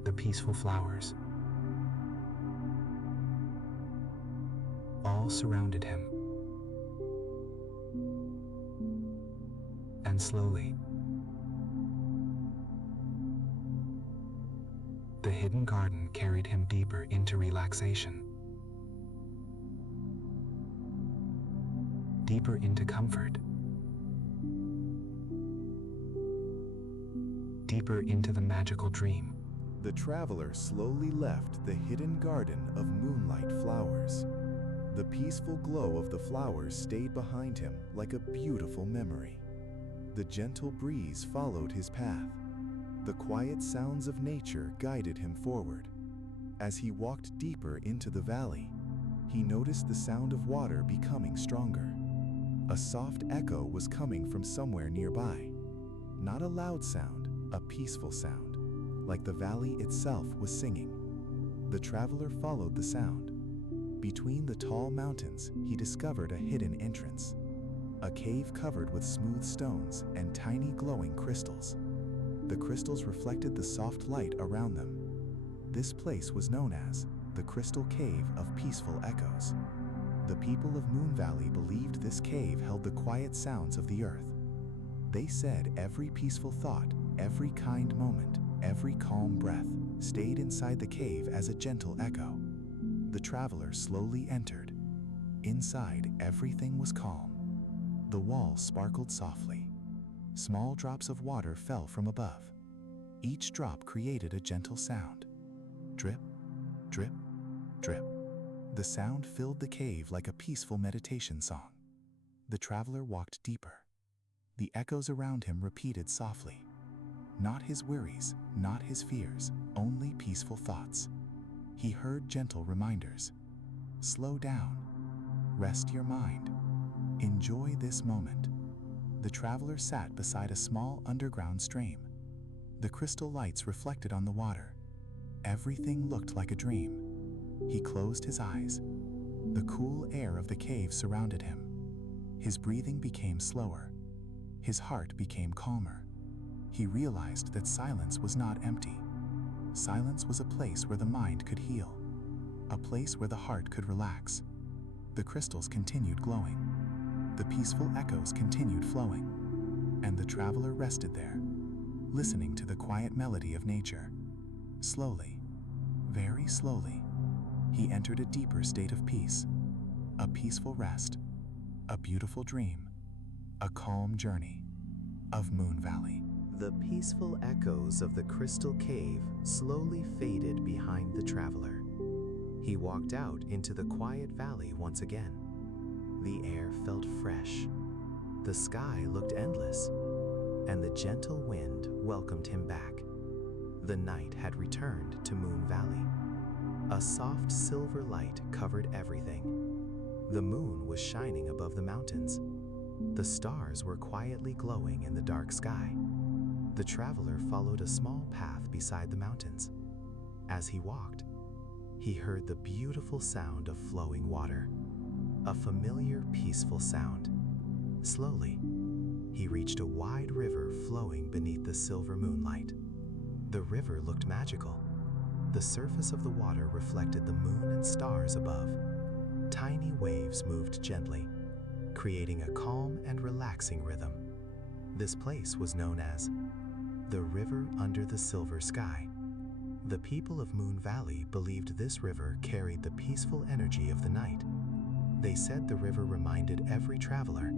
the peaceful flowers, all surrounded him. And slowly, the hidden garden carried him deeper into relaxation, deeper into comfort, deeper into the magical dream. The traveler slowly left the hidden garden of moonlight flowers. The peaceful glow of the flowers stayed behind him like a beautiful memory. The gentle breeze followed his path. The quiet sounds of nature guided him forward. As he walked deeper into the valley, he noticed the sound of water becoming stronger. A soft echo was coming from somewhere nearby. Not a loud sound, a peaceful sound, like the valley itself was singing. The traveler followed the sound. Between the tall mountains, he discovered a hidden entrance. A cave covered with smooth stones and tiny glowing crystals. The crystals reflected the soft light around them. This place was known as the Crystal Cave of Peaceful Echoes. The people of Moon Valley believed this cave held the quiet sounds of the earth. They said every peaceful thought, every kind moment, every calm breath stayed inside the cave as a gentle echo. The traveler slowly entered. Inside, everything was calm. The walls sparkled softly. Small drops of water fell from above. Each drop created a gentle sound. Drip, drip, drip. The sound filled the cave like a peaceful meditation song. The traveler walked deeper. The echoes around him repeated softly. Not his worries, not his fears, only peaceful thoughts. He heard gentle reminders. Slow down. Rest your mind. Enjoy this moment. The traveler sat beside a small underground stream. The crystal lights reflected on the water. Everything looked like a dream. He closed his eyes. The cool air of the cave surrounded him. His breathing became slower. His heart became calmer. He realized that silence was not empty. Silence was a place where the mind could heal, a place where the heart could relax. The crystals continued glowing. The peaceful echoes continued flowing. And the traveler rested there, listening to the quiet melody of nature. Slowly, very slowly, he entered a deeper state of peace, a peaceful rest, a beautiful dream, a calm journey of Moon Valley. The peaceful echoes of the crystal cave slowly faded behind the traveler. He walked out into the quiet valley once again. The air felt fresh. The sky looked endless, and the gentle wind welcomed him back. The night had returned to Moon Valley. A soft silver light covered everything. The moon was shining above the mountains. The stars were quietly glowing in the dark sky. The traveler followed a small path beside the mountains. As he walked, he heard the beautiful sound of flowing water, a familiar, peaceful sound. Slowly, he reached a wide river flowing beneath the silver moonlight. The river looked magical. The surface of the water reflected the moon and stars above. Tiny waves moved gently, creating a calm and relaxing rhythm. This place was known as the river under the silver sky. The people of Moon Valley believed this river carried the peaceful energy of the night. They said the river reminded every traveler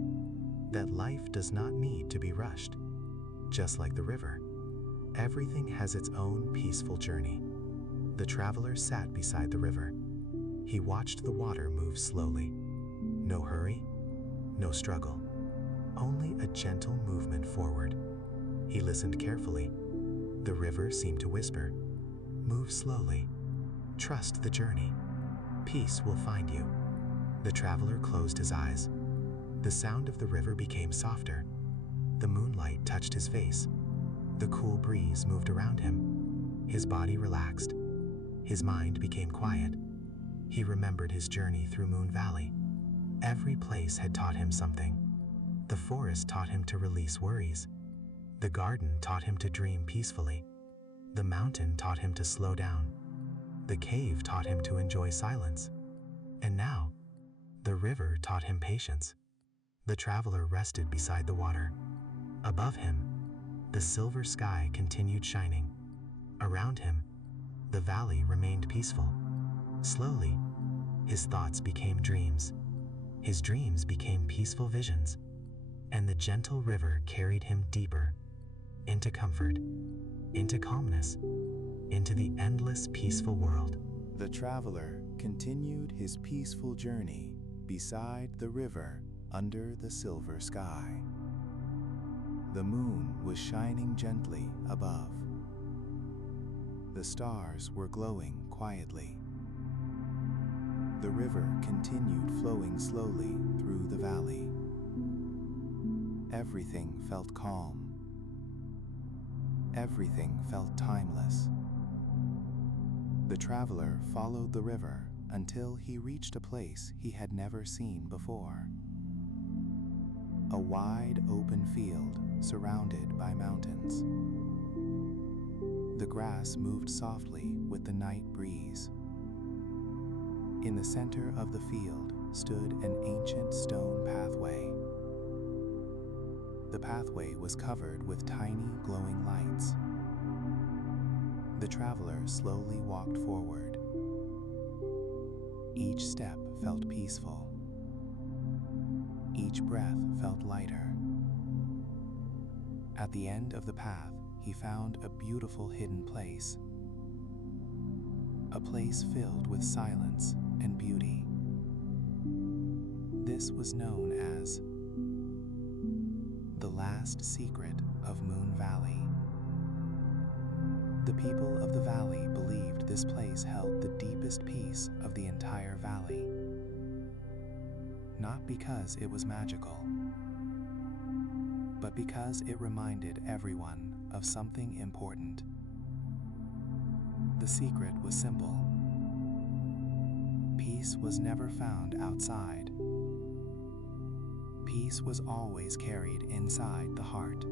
that life does not need to be rushed. Just like the river, everything has its own peaceful journey. The traveler sat beside the river. He watched the water move slowly. No hurry, no struggle, only a gentle movement forward. He listened carefully. The river seemed to whisper, "Move slowly. Trust the journey. Peace will find you." The traveler closed his eyes. The sound of the river became softer. The moonlight touched his face. The cool breeze moved around him. His body relaxed. His mind became quiet. He remembered his journey through Moon Valley. Every place had taught him something. The forest taught him to release worries. The garden taught him to dream peacefully. The mountain taught him to slow down. The cave taught him to enjoy silence. And now, the river taught him patience. The traveler rested beside the water. Above him, the silver sky continued shining. Around him, the valley remained peaceful. Slowly, his thoughts became dreams. His dreams became peaceful visions. And the gentle river carried him deeper into comfort, into calmness, into the endless peaceful world. The traveler continued his peaceful journey beside the river under the silver sky. The moon was shining gently above. The stars were glowing quietly. The river continued flowing slowly through the valley. Everything felt calm. Everything felt timeless. The traveler followed the river until he reached a place he had never seen before. A wide open field surrounded by mountains. The grass moved softly with the night breeze. In the center of the field stood an ancient stone pathway. The pathway was covered with tiny glowing lights. The traveler slowly walked forward. Each step felt peaceful. Each breath felt lighter. At the end of the path, he found a beautiful hidden place. A place filled with silence and beauty. This was known as the last secret of Moon Valley. The people of the valley believed this place held the deepest peace of the entire valley. Not because it was magical, but because it reminded everyone of something important. The secret was simple. Peace was never found outside. Peace was always carried inside the heart.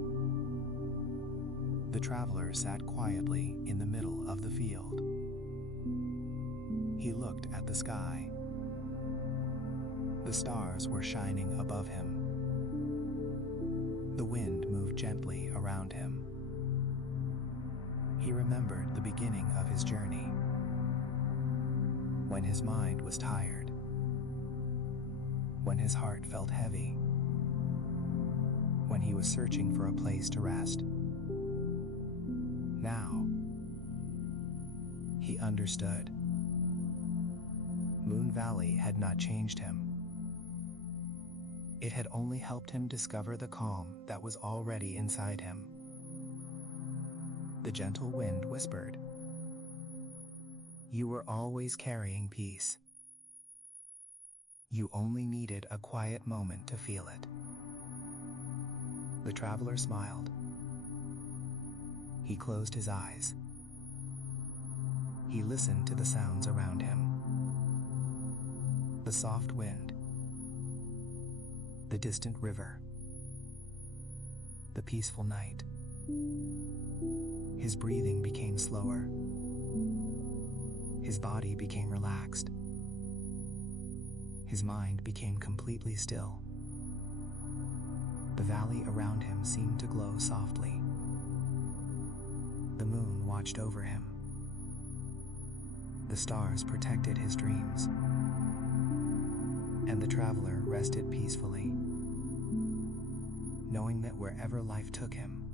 The traveler sat quietly in the middle of the field. He looked at the sky. The stars were shining above him. The wind moved gently around him. He remembered the beginning of his journey, when his mind was tired, when his heart felt heavy, when he was searching for a place to rest. Now, he understood. Moon Valley had not changed him. It had only helped him discover the calm that was already inside him. The gentle wind whispered, "You were always carrying peace. You only needed a quiet moment to feel it." The traveler smiled. He closed his eyes. He listened to the sounds around him. The soft wind, the distant river, the peaceful night. His breathing became slower. His body became relaxed. His mind became completely still. The valley around him seemed to glow softly. The moon watched over him. The stars protected his dreams. And the traveler rested peacefully, knowing that wherever life took him,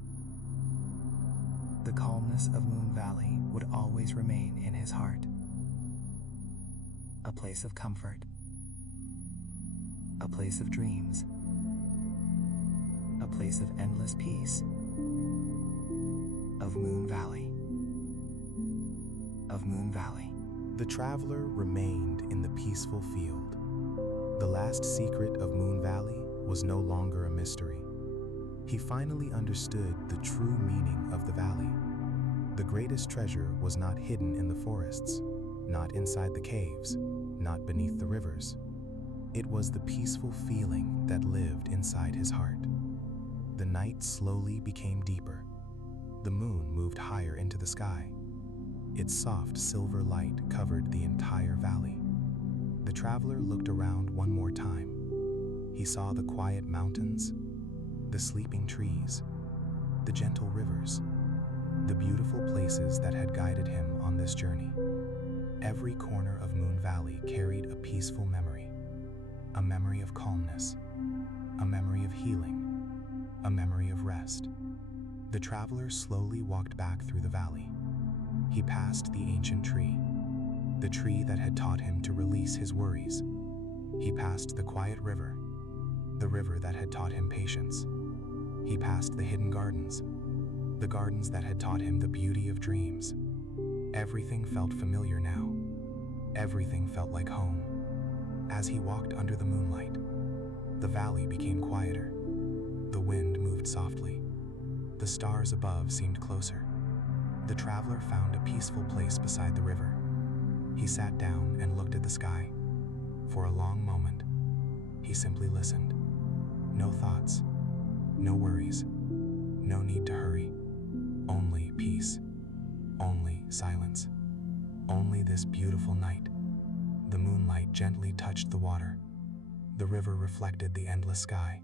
the calmness of Moon Valley would always remain in his heart. A place of comfort, a place of dreams, a place of endless peace, of Moon Valley, of Moon Valley. The traveler remained in the peaceful field. The last secret of Moon Valley was no longer a mystery. He finally understood the true meaning of the valley. The greatest treasure was not hidden in the forests, not inside the caves, not beneath the rivers. It was the peaceful feeling that lived inside his heart. The night slowly became deeper. The moon moved higher into the sky. Its soft silver light covered the entire valley. The traveler looked around one more time. He saw the quiet mountains, the sleeping trees, the gentle rivers, the beautiful places that had guided him on this journey. Every corner of Moon Valley carried a peaceful memory, a memory of calmness, a memory of healing, a memory of rest. The traveler slowly walked back through the valley. He passed the ancient tree, the tree that had taught him to release his worries. He passed the quiet river, the river that had taught him patience. He passed the hidden gardens, the gardens that had taught him the beauty of dreams. Everything felt familiar now. Everything felt like home. As he walked under the moonlight, the valley became quieter. The wind moved softly. The stars above seemed closer. The traveler found a peaceful place beside the river. He sat down and looked at the sky. For a long moment, he simply listened. No thoughts, no worries, no need to hurry. Only peace, only silence, only this beautiful night. The moonlight gently touched the water. The river reflected the endless sky.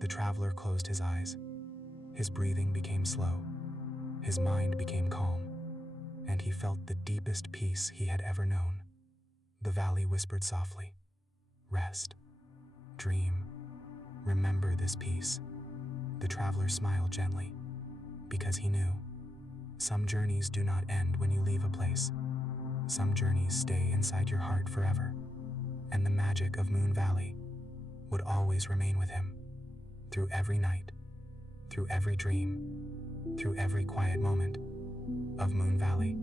The traveler closed his eyes. His breathing became slow. His mind became calm. and he felt the deepest peace he had ever known. The valley whispered softly, "Rest, dream, remember this peace." The traveler smiled gently, because he knew some journeys do not end when you leave a place. Some journeys stay inside your heart forever, and the magic of Moon Valley would always remain with him, through every night, through every dream, through every quiet moment of Moon Valley.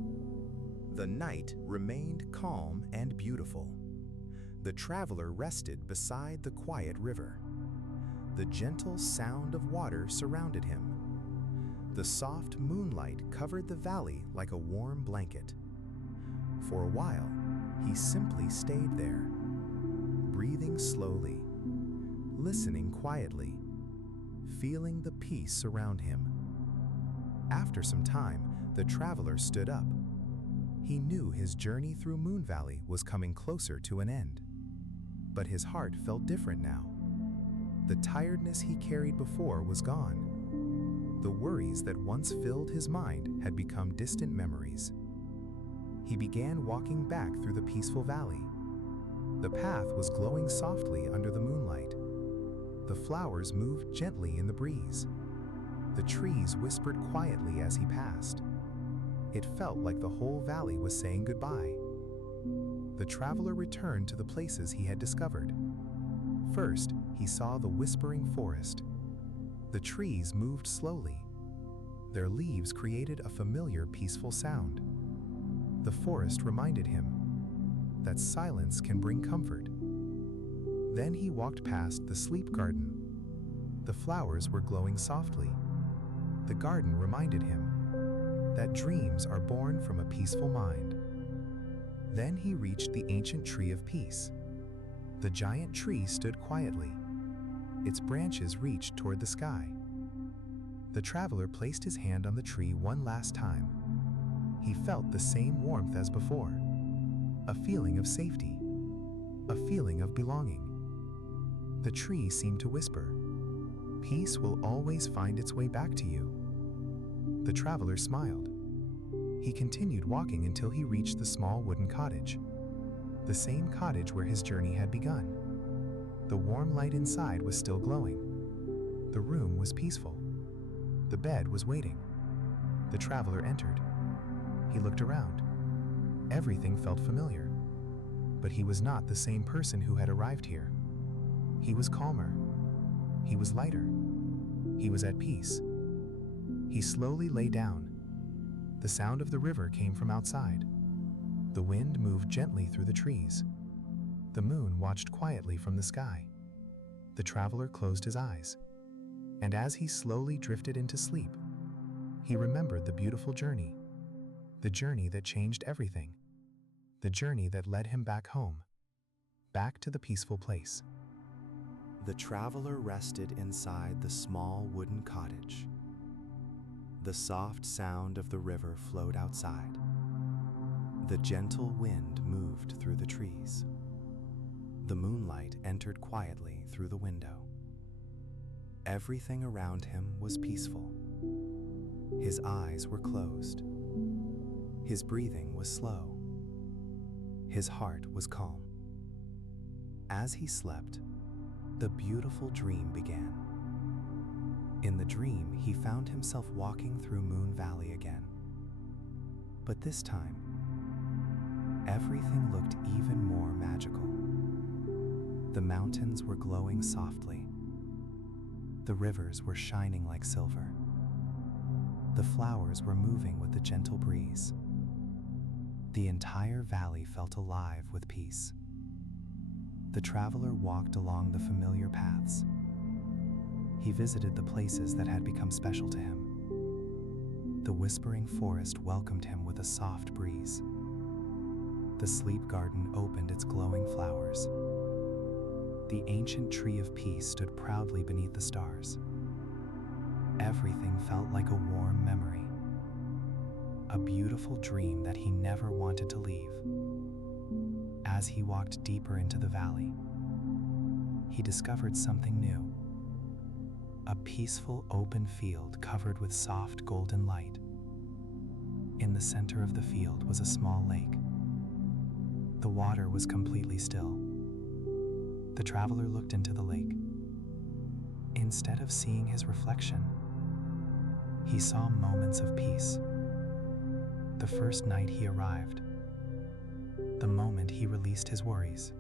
The night remained calm and beautiful. The traveler rested beside the quiet river. The gentle sound of water surrounded him. The soft moonlight covered the valley like a warm blanket. For a while, he simply stayed there, breathing slowly, listening quietly, feeling the peace surround him. After some time, the traveler stood up. He knew his journey through Moon Valley was coming closer to an end. But his heart felt different now. The tiredness he carried before was gone. The worries that once filled his mind had become distant memories. He began walking back through the peaceful valley. The path was glowing softly under the moonlight. The flowers moved gently in the breeze. The trees whispered quietly as he passed. It felt like the whole valley was saying goodbye. The traveler returned to the places he had discovered. First, he saw the whispering forest. The trees moved slowly. Their leaves created a familiar, peaceful sound. The forest reminded him that silence can bring comfort. Then he walked past the sleep garden. The flowers were glowing softly. The garden reminded him that dreams are born from a peaceful mind. Then he reached the ancient tree of peace. The giant tree stood quietly. Its branches reached toward the sky. The traveler placed his hand on the tree one last time. He felt the same warmth as before, a feeling of safety, a feeling of belonging. The tree seemed to whisper, "Peace will always find its way back to you." The traveler smiled. He continued walking until he reached the small wooden cottage, the same cottage where his journey had begun. The warm light inside was still glowing. The room was peaceful. The bed was waiting. The traveler entered. He looked around. Everything felt familiar, but he was not the same person who had arrived here. He was calmer. He was lighter. He was at peace. He slowly lay down. The sound of the river came from outside. The wind moved gently through the trees. The moon watched quietly from the sky. The traveler closed his eyes, and as he slowly drifted into sleep, he remembered the beautiful journey, the journey that changed everything, the journey that led him back home, back to the peaceful place. The traveler rested inside the small wooden cottage. The soft sound of the river flowed outside. The gentle wind moved through the trees. The moonlight entered quietly through the window. Everything around him was peaceful. His eyes were closed. His breathing was slow. His heart was calm. As he slept, the beautiful dream began. In the dream, he found himself walking through Moon Valley again. But this time, everything looked even more magical. The mountains were glowing softly. The rivers were shining like silver. The flowers were moving with the gentle breeze. The entire valley felt alive with peace. The traveler walked along the familiar paths. He visited the places that had become special to him. The whispering forest welcomed him with a soft breeze. The sleep garden opened its glowing flowers. The ancient tree of peace stood proudly beneath the stars. Everything felt like a warm memory, a beautiful dream that he never wanted to leave. As he walked deeper into the valley, he discovered something new. A peaceful open field covered with soft golden light. In the center of the field was a small lake. The water was completely still. The traveler looked into the lake. Instead of seeing his reflection, he saw moments of peace. The first night he arrived, the moment he released his worries,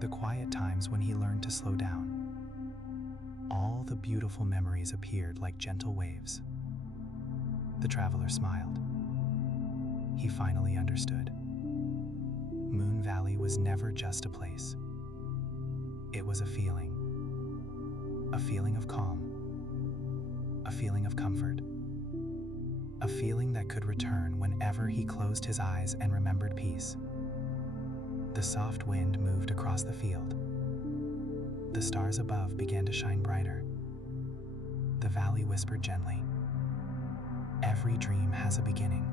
the quiet times when he learned to slow down. All the beautiful memories appeared like gentle waves. The traveler smiled. He finally understood. Moon Valley was never just a place. It was a feeling of calm, a feeling of comfort, a feeling that could return whenever he closed his eyes and remembered peace. The soft wind moved across the field. The stars above began to shine brighter. The valley whispered gently, "Every dream has a beginning.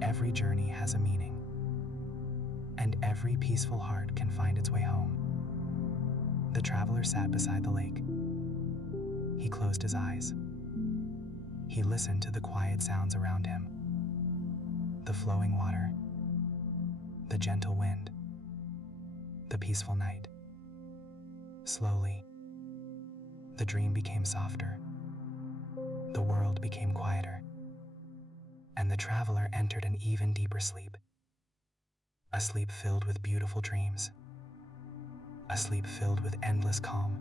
Every journey has a meaning. And every peaceful heart can find its way home." The traveler sat beside the lake. He closed his eyes. He listened to the quiet sounds around him. The flowing water, the gentle wind, the peaceful night. Slowly, the dream became softer. The world became quieter. And the traveler entered an even deeper sleep. A sleep filled with beautiful dreams. A sleep filled with endless calm.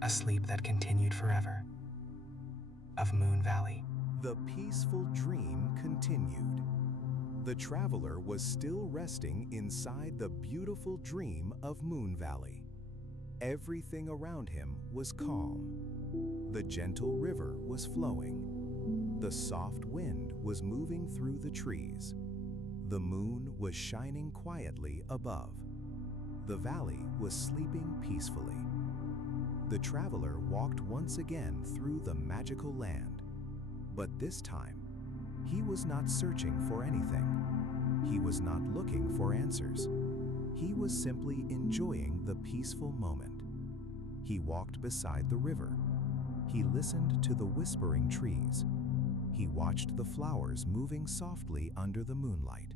A sleep that continued forever. Of Moon Valley. The peaceful dream continued. The traveler was still resting inside the beautiful dream of Moon Valley. Everything around him was calm. The gentle river was flowing. The soft wind was moving through the trees. The moon was shining quietly above. The valley was sleeping peacefully. The traveler walked once again through the magical land. But this time, he was not searching for anything. He was not looking for answers. He was simply enjoying the peaceful moment. He walked beside the river. He listened to the whispering trees. He watched the flowers moving softly under the moonlight.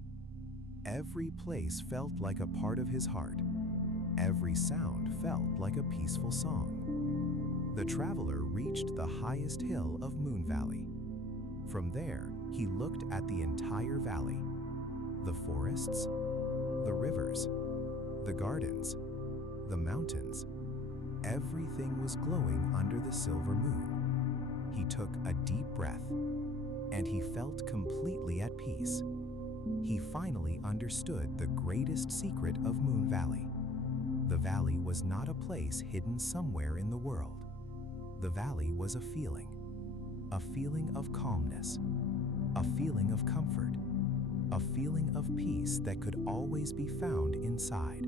Every place felt like a part of his heart. Every sound felt like a peaceful song. The traveler reached the highest hill of Moon Valley. From there, he looked at the entire valley. The forests, the rivers, the gardens, the mountains. Everything was glowing under the silver moon. He took a deep breath, and he felt completely at peace. He finally understood the greatest secret of Moon Valley. The valley was not a place hidden somewhere in the world. The valley was a feeling of calmness, a feeling of comfort, a feeling of peace that could always be found inside.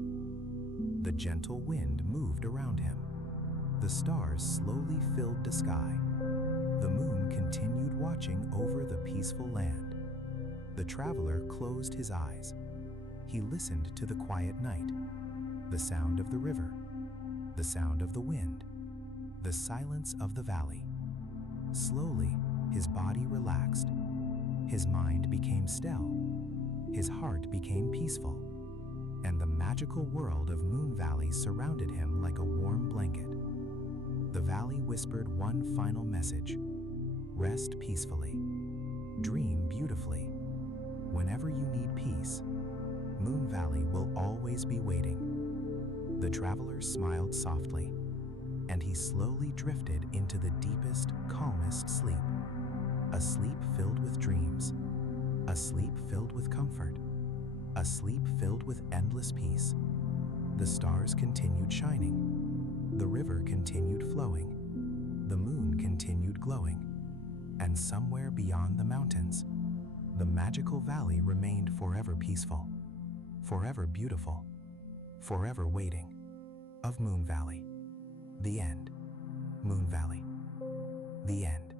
The gentle wind moved around him. The stars slowly filled the sky. The moon continued watching over the peaceful land. The traveler closed his eyes. He listened to the quiet night, the sound of the river, the sound of the wind, the silence of the valley. Slowly, his body relaxed. His mind became still. His heart became peaceful. And the magical world of Moon Valley surrounded him like a warm blanket. The valley whispered one final message: rest peacefully. Dream beautifully. Whenever you need peace, Moon Valley will always be waiting. The traveler smiled softly, and he slowly drifted into the deepest, calmest sleep. A sleep filled with dreams. A sleep filled with comfort. A sleep filled with endless peace. The stars continued shining. The river continued flowing. The moon continued glowing. And somewhere beyond the mountains, the magical valley remained forever peaceful, forever beautiful, forever waiting. Of Moon Valley. The end. Moon Valley. The end.